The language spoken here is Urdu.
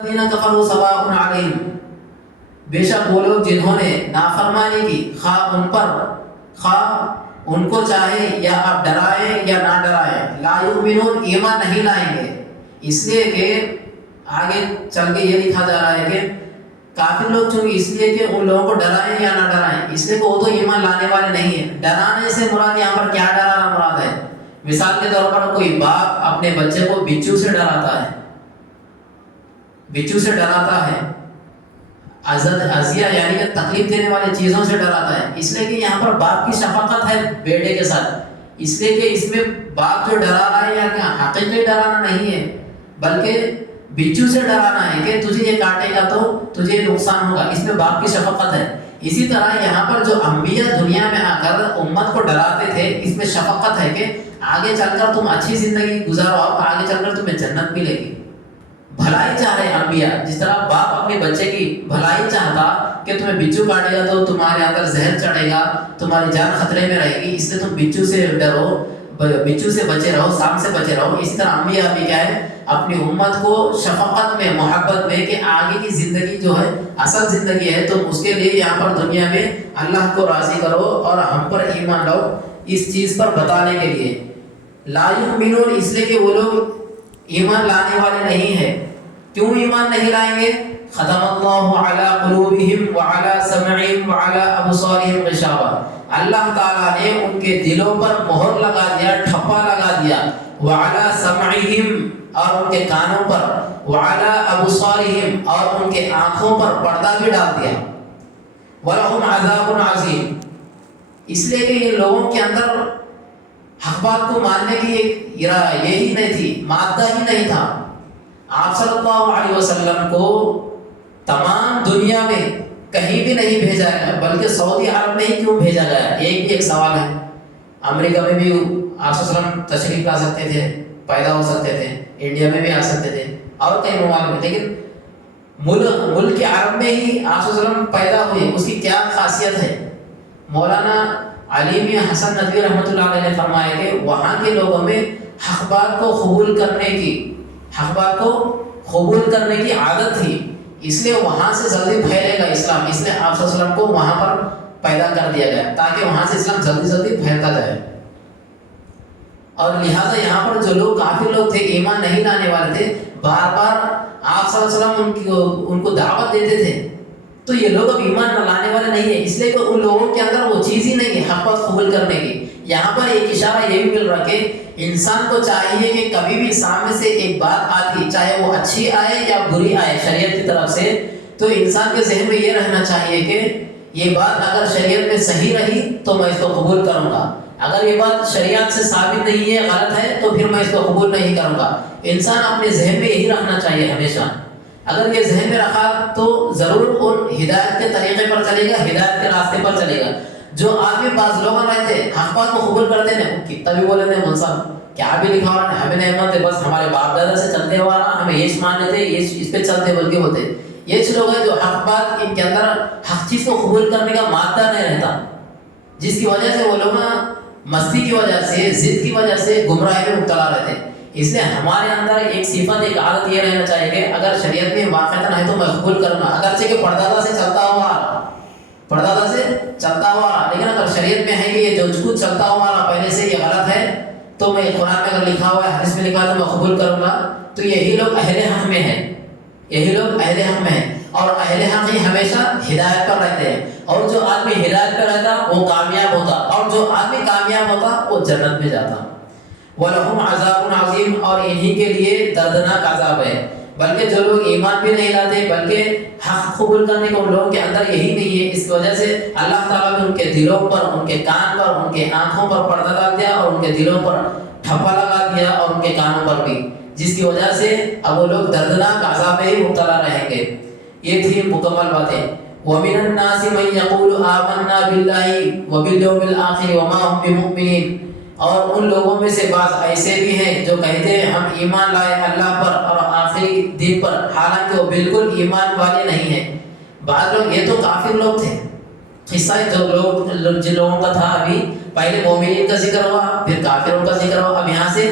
الذین کفروا سواء علیہم، بے شک وہ لوگ جنہوں نے نافرمانی کی، خواہ ان پر، خواہ ان کو چاہے یا آپ ڈرائیں یا نہ ڈرائیں، لا یؤمنون ایمان نہیں لائیں گے. اس لیے کہ آگے چل کے یہ لکھا جا رہا ہے کہ کافر لوگ چونکہ اس لیے کہ ان لوگوں کو ڈرائیں یا نہ ڈرائیں، اس لیے کہ وہ تو ایمان لانے والے نہیں ہیں. ڈرانے سے مراد یہاں پر کیا ڈرانا مراد ہے؟ مثال کے طور پر کوئی باپ اپنے بچے کو بچھو سے ڈراتا ہے، بچھو سے ڈراتا ہے، اذیہ یعنی کہ تکلیف دینے والی چیزوں سے ڈراتا ہے، اس لیے کہ یہاں پر باپ کی شفقت ہے بیٹے کے ساتھ، اس لیے کہ اس میں باپ جو ڈرا رہا ہے یا کیا حقیقی ڈرانا نہیں ہے بلکہ بچھو سے ڈرانا ہے کہ تجھے یہ کاٹے گا تو تجھے نقصان ہوگا، اس میں باپ کی شفقت ہے. اسی طرح یہاں پر جو انبیاء دنیا میں آ کر امت کو ڈراتے تھے، اس میں شفقت ہے کہ آگے چل کر تم اچھی زندگی گزارو، آگے چل کر تمہیں جنت ملے گی. بھلائی چاہ رہے انبیاء، جس طرح باپ اپنے بچے کی بھلائی چاہتا کہ تمہیں بچھو کاٹے گا تو تمہارے اندر زہر چڑھے گا، تمہاری جان خطرے میں رہے گی، اس لیے تم بچھو سے ڈرو، بچھو سے بچے رہو، سانپ سے بچے رہو. اسی طرح انبیاء بھی کیا ہے، اپنی امت کو شفقت میں، محبت میں کہ آگے کی زندگی جو ہے اصل زندگی ہے، تم اس کے لیے یہاں پر دنیا میں اللہ کو راضی کرو اور ہم پر ایمان لاؤ، اس چیز پر بتانے کے لیے. لا یؤمنون اس لیے کہ وہ لوگ ایمان لانے والے نہیں ہیں. کیوں ایمان نہیں لائیں گے؟ ختم اللہ علی قلوبہم وعلی سمعہم وعلی ابصارہم غشاوہ، اللہ تعالیٰ نے ان کے دلوں پر مہر لگا دیا، ٹھپا لگا دیا، وعلی سمعہم اور ان کے کانوں پر، وعلی ابصارہم اور ان کے آنکھوں پر پردہ بھی ڈال دیا. وَلَهُمْ عَذَابٌ عَظِيمٌ اس لیے کہ یہ لوگوں کے اندر حق بات کو ماننے کی ایک یہی نہیں تھی، مادہ ہی نہیں تھا. آپ صلی اللہ علیہ وسلم کو تمام دنیا میں کہیں بھی نہیں بھیجا گیا، بلکہ سعودی عرب میں ہی کیوں بھیجا گیا؟ ایک سوال ہے. امریکہ میں بھی آپ صلی اللہ علیہ وسلم تشریف لا سکتے تھے، پیدا ہو سکتے تھے، انڈیا میں بھی آ سکتے تھے اور کئی ممالک میں، لیکن ملک عرب میں ہی آپ صلی اللہ علیہ وسلم پیدا ہوئے. اس کی کیا خاصیت ہے؟ مولانا علی میاں حسن ندوی رحمۃ اللہ علیہ نے فرمایا کہ وہاں کے لوگوں میں حق بات کو قبول کرنے کی عادت تھی، اس لیے وہاں سے جلدی پھیلے گا اسلام، اس لیے آپ صلی اللہ علیہ وسلم کو وہاں پر پیدا کر دیا گیا تاکہ وہاں سے اسلام جلدی پھیلتا جائے. اور لہٰذا یہاں پر جو لوگ کافر لوگ تھے، ایمان نہیں لانے والے تھے، بار بار آپ صلی اللہ علیہ وسلم ان کو دعوت دیتے تھے. تو یہ لوگ اب ایمان نہ لانے والے نہیں ہیں، اس لیے کہ ان لوگوں کے اندر وہ چیز ہی نہیں ہے حق بات قبول کرنے کی. یہاں پر ایک اشارہ یہ بھی مل رہا کہ انسان کو چاہیے کہ کبھی بھی سامنے سے ایک بات آتی، چاہے وہ اچھی آئے یا بری آئے شریعت کی طرف سے، تو انسان کے ذہن میں یہ رہنا چاہیے کہ یہ بات اگر شریعت میں صحیح رہی تو میں اس کو قبول کروں گا، اگر یہ بات شریعت سے ثابت نہیں ہے، غلط ہے، تو پھر میں اس کو قبول نہیں کروں گا. انسان اپنے ذہن میں یہی رکھنا چاہیے ہمیشہ. اگر یہ ذہن میں رکھا تو ضرور ان ہدایت کے طریقے پر چلے گا، ہدایت کے راستے پر چلے گا. جو آدمی بعض لوگ رہتے حق بات کو قبول کرتے ہیں، کتنا بھی بولے تھے مول صاحب کیا بھی لکھا ہوا ہے، ہمیں نہیں مانتے، بس ہمارے باپ دادا سے چلتے ہوا رہا، ہمیں یہ مان لیتے، یہ اس پہ چلتے بلکہ ہوتے. یہ لوگ ہیں جو حق بات، ان کے اندر حق چیز کو قبول کرنے کا مادہ نہیں رہتا، جس کی وجہ سے وہ لوگ مستی کی وجہ سے، ضد کی وجہ سے گمراہی میں مبتلا رہتے ہیں. اس لیے ہمارے اندر ایک صفت، ایک عادت یہ رہنا چاہیے کہ اگر شریعت میں واقعتاً ہے تو میں قبول کروں گا، اگرچہ کہ پردادا سے چلتا ہوا لیکن اگر شریعت میں ہے کہ یہ جو کچھ چلتا ہوا پہلے سے یہ غلط ہے، تو میں قرآن میں اگر لکھا ہوا ہے، حدیث میں لکھا ہے تو میں قبول کروں گا. تو یہی لوگ اہل حق میں ہیں، اور اہل حق ہی ہمیشہ ہدایت پر رہتے ہیں. اور جو آدمی ہدایت پر رہتا وہ کامیاب ہوتا، اور جو آدمی کامیاب ہوتا وہ جنت میں جاتا. وَلَهُمْ عَذَابٌ عَظِيمٌ اور انہی کے لیے دردناک عذاب ہے. بلکہ جو لوگ ایمان بھی نہیں لاتے بلکہ حق قبول کرنے کو ان لوگوں کے اندر یہی نہیں ہے، اس وجہ سے اللہ تعالیٰ نے ان کے دلوں پر، ان کے کان پر، ان کے آنکھوں پر پردہ ڈال دیا اور ان کے دلوں پر ٹھپا لگا دیا اور ان کے کانوں پر بھی، جس کی وجہ سے اب وہ لوگ دردناک عذاب میں ہی مبتلا رہیں گے. یہ تھی مکمل باتیں. وَمِنَ النَّاسِ مَن يَقُولُ آمَنَّا بِاللَّهِ وَبِالْيَوْمِ الْآخِرِ وَمَا هُمْ بِمُؤْمِنِينَ اور ان لوگوں میں سے بعض ایسے بھی ہیں جو کہتے ہیں ہم ایمان لائے اللہ پر اور آخری دن پر، حالانکہ وہ بالکل ایمان والے نہیں ہیں. بعض لوگ، یہ تو کافر لوگ تھے، قصہ جن لوگوں کا تھا، ابھی پہلے مومنین کا ذکر ہوا، پھر کافروں کا ذکر ہوا، اب یہاں سے